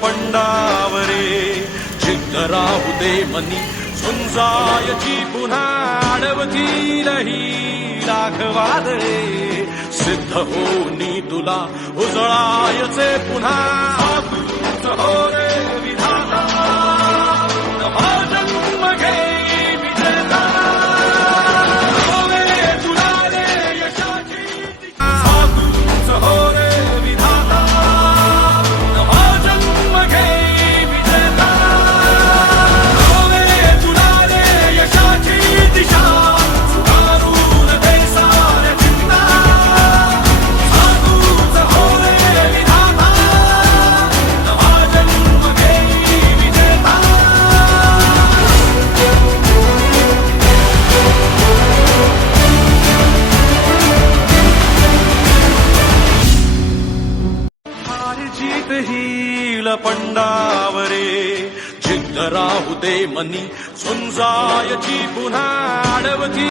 पंडावरे जिद्द राहू दे मनी झुंजायची पुन्हा अडवतील ही राघवादळे सिद्ध होनी तुला उजळायचे पुन्हा हील पंडावरे. जिद्द राहू दे मनी सुंजायची पुन्हा अडवती